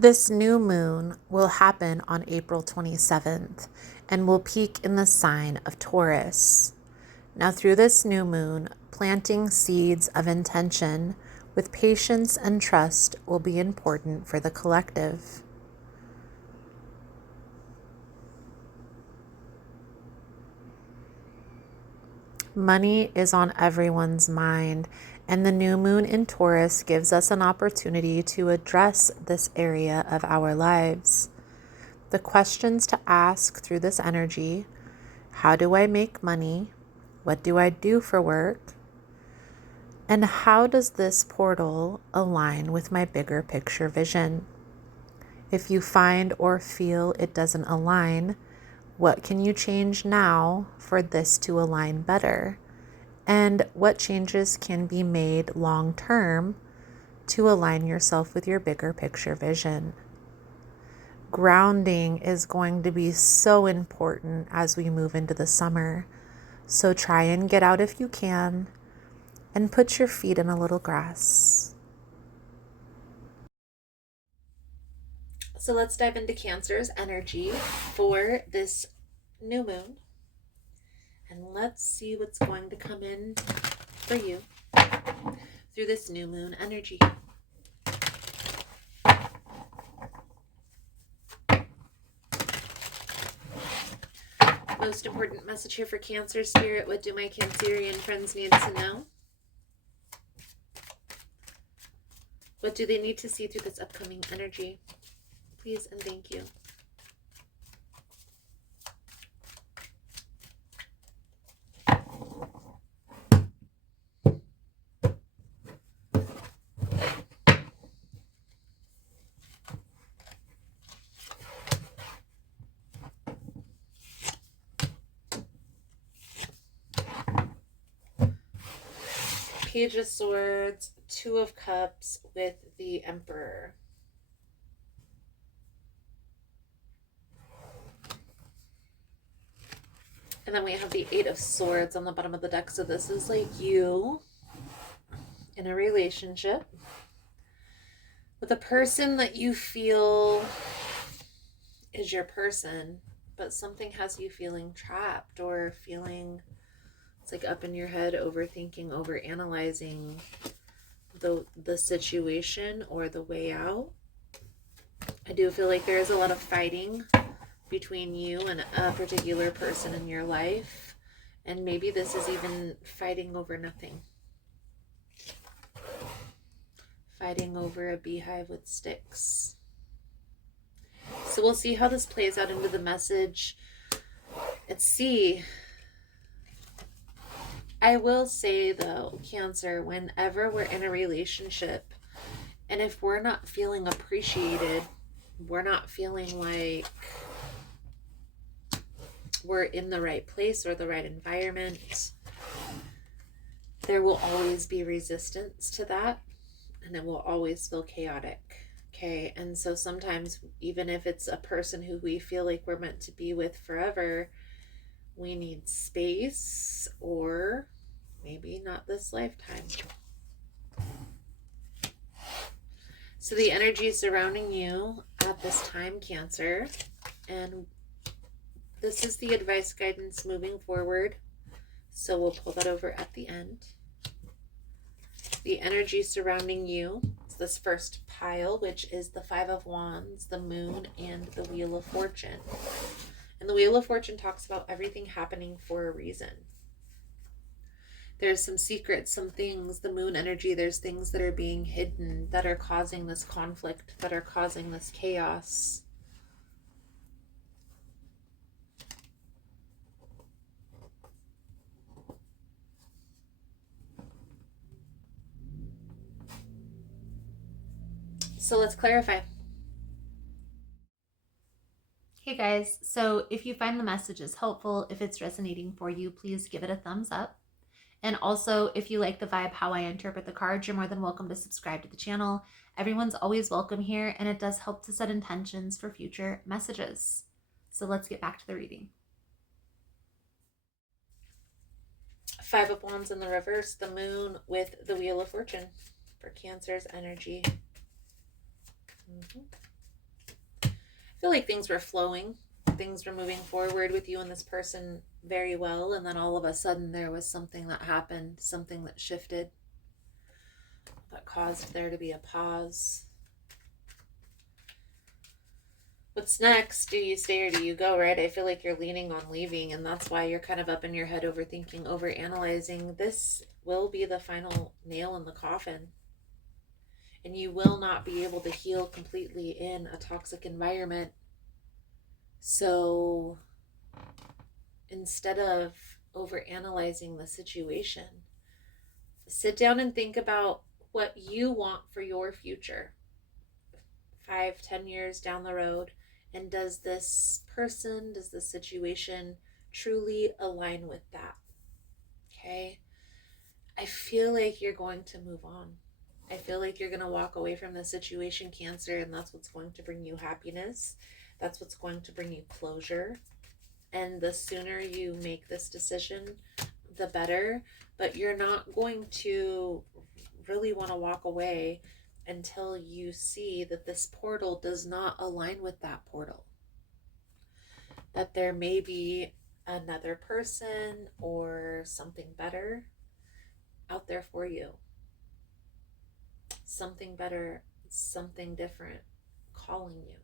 This new moon will happen on April 27th and will peak in the sign of Taurus. Now, through this new moon, planting seeds of intention with patience and trust will be important for the collective. Money is on everyone's mind, and the new moon in Taurus gives us an opportunity to address this area of our lives. The questions to ask through this energy: how do I make money? What do I do for work? And how does this portal align with my bigger picture vision? If you find or feel it doesn't align, what can you change now for this to align better? And what changes can be made long term to align yourself with your bigger picture vision? Grounding is going to be so important as we move into the summer. So try and get out if you can and put your feet in a little grass. So let's dive into Cancer's energy for this new moon. And let's see what's going to come in for you through this new moon energy. Most important message here for Cancer Spirit. What do my Cancerian friends need to know? What do they need to see through this upcoming energy? Please and thank you. Page of Swords, Two of Cups with the Emperor. And then we have the Eight of Swords on the bottom of the deck. So this is like you in a relationship with a person that you feel is your person, but something has you feeling trapped or feeling it's like up in your head, overthinking, overanalyzing the situation or the way out. I do feel like there is a lot of fighting between you and a particular person in your life, and maybe this is even fighting over nothing. Fighting over a beehive with sticks. So we'll see how this plays out into the message. Let's see. I will say though, Cancer, whenever we're in a relationship, and if we're not feeling appreciated, we're not feeling like we're in the right place or the right environment, there will always be resistance to that, and it will always feel chaotic. Okay, and so sometimes, even if it's a person who we feel like we're meant to be with forever, we need space, or maybe not this lifetime. So the energy surrounding you at this time, Cancer, and this is the advice guidance moving forward. So we'll pull that over at the end. The energy surrounding you is this first pile, which is the Five of Wands, the Moon, and the Wheel of Fortune. And the Wheel of Fortune talks about everything happening for a reason. There's some secrets, some things, the moon energy, there's things that are being hidden that are causing this conflict, that are causing this chaos. So let's clarify. Hey guys, so if you find the messages helpful, if it's resonating for you, please give it a thumbs up. And also, if you like the vibe, how I interpret the cards, you're more than welcome to subscribe to the channel. Everyone's always welcome here, and it does help to set intentions for future messages. So let's get back to the reading. Five of Wands in the reverse, the Moon with the Wheel of Fortune for Cancer's energy. feel like things were flowing. Things were moving forward with you and this person very well. And then all of a sudden there was something that happened, something that shifted, that caused there to be a pause. What's next? Do you stay or do you go, right? I feel like you're leaning on leaving, and that's why you're kind of up in your head overthinking, overanalyzing. This will be the final nail in the coffin. And you will not be able to heal completely in a toxic environment. So instead of overanalyzing the situation, sit down and think about what you want for your future 5-10 years down the road. And does this person, does this situation truly align with that? Okay. I feel like you're going to move on. I feel like you're going to walk away from the situation, Cancer, and that's what's going to bring you happiness. That's what's going to bring you closure. And the sooner you make this decision, the better. But you're not going to really want to walk away until you see that this portal does not align with that portal. That there may be another person or something better out there for you. Something better, something different calling you.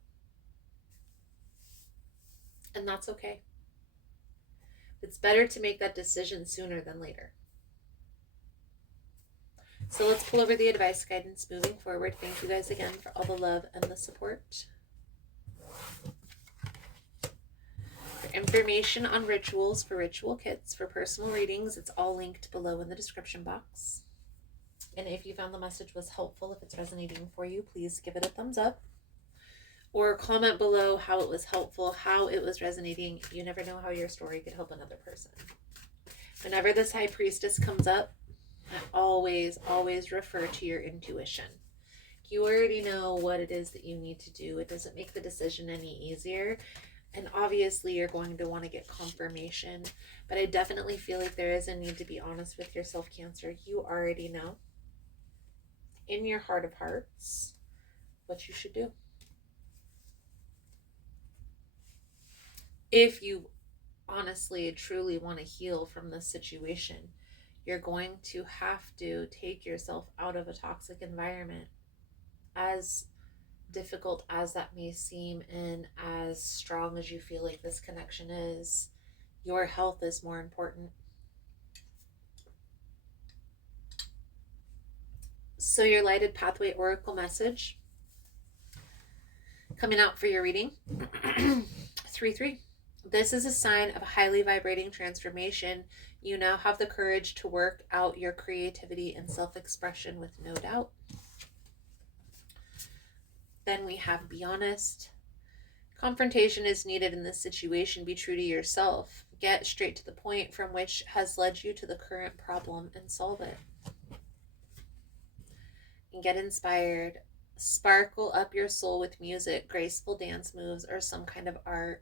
And that's okay. It's better to make that decision sooner than later. So let's pull over the advice guidance moving forward. Thank you guys again for all the love and the support. For information on rituals for ritual kits, for personal readings, it's all linked below in the description box. And if you found the message was helpful, if it's resonating for you, please give it a thumbs up. Or comment below how it was helpful, how it was resonating. You never know how your story could help another person. Whenever this high priestess comes up, I always refer to your intuition. You already know what it is that you need to do. It doesn't make the decision any easier. And obviously you're going to want to get confirmation. But I definitely feel like there is a need to be honest with yourself, Cancer. You already know in your heart of hearts what you should do. If you honestly, truly want to heal from this situation, you're going to have to take yourself out of a toxic environment. As difficult as that may seem, and as strong as you feel like this connection is, your health is more important. So your Lighted Pathway Oracle message coming out for your reading 3-3. This is a sign of a highly vibrating transformation. You now have the courage to work out your creativity and self-expression with no doubt. Then we have Be Honest. Confrontation is needed in this situation. Be true to yourself. Get straight to the point from which has led you to the current problem and solve it. And get inspired. Sparkle up your soul with music, graceful dance moves, or some kind of art.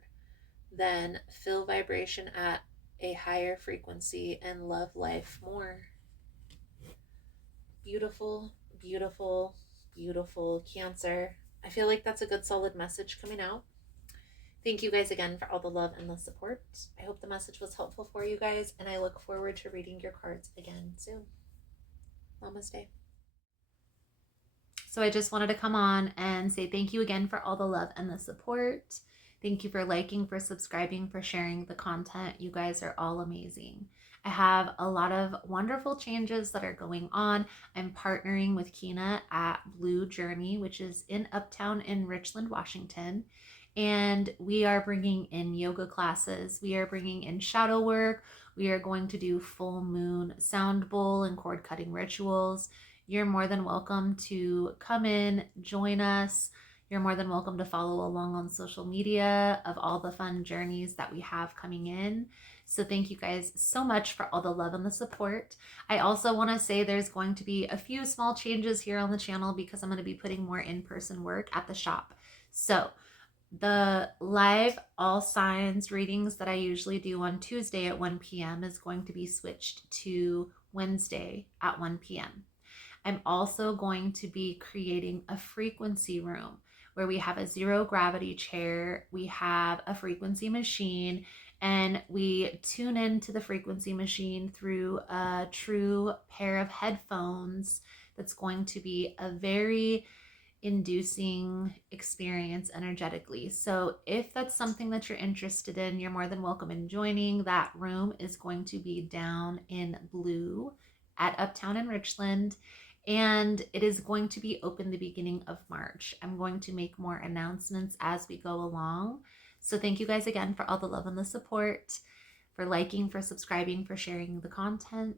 Then feel vibration at a higher frequency and love life more. Beautiful, beautiful, beautiful, Cancer. I feel like that's a good solid message coming out. Thank you guys again for all the love and the support. I hope the message was helpful for you guys, and I look forward to reading your cards again soon. Namaste. So I just wanted to come on and say thank you again for all the love and the support. Thank you for liking, for subscribing, for sharing the content. You guys are all amazing. I have a lot of wonderful changes that are going on. I'm partnering with Kina at Blue Journey, which is in Uptown in Richland, Washington. And we are bringing in yoga classes. We are bringing in shadow work. We are going to do full moon sound bowl and cord cutting rituals. You're more than welcome to come in, join us. You're more than welcome to follow along on social media of all the fun journeys that we have coming in. So thank you guys so much for all the love and the support. I also want to say there's going to be a few small changes here on the channel because I'm going to be putting more in-person work at the shop. So the live all signs readings that I usually do on Tuesday at 1 p.m. is going to be switched to Wednesday at 1 p.m. I'm also going to be creating a frequency room where we have a zero gravity chair, we have a frequency machine, and we tune into the frequency machine through a true pair of headphones that's going to be a very inducing experience energetically. So if that's something that you're interested in, you're more than welcome in joining. That room is going to be down in Blue at Uptown in Richland, and it is going to be open the beginning of March. I'm going to make more announcements as we go along. So thank you guys again for all the love and the support, for liking, for subscribing, for sharing the content.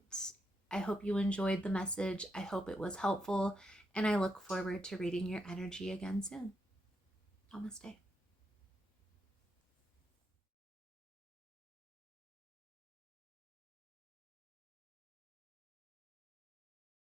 I hope you enjoyed the message. I hope it was helpful, and I look forward to reading your energy again soon. Namaste.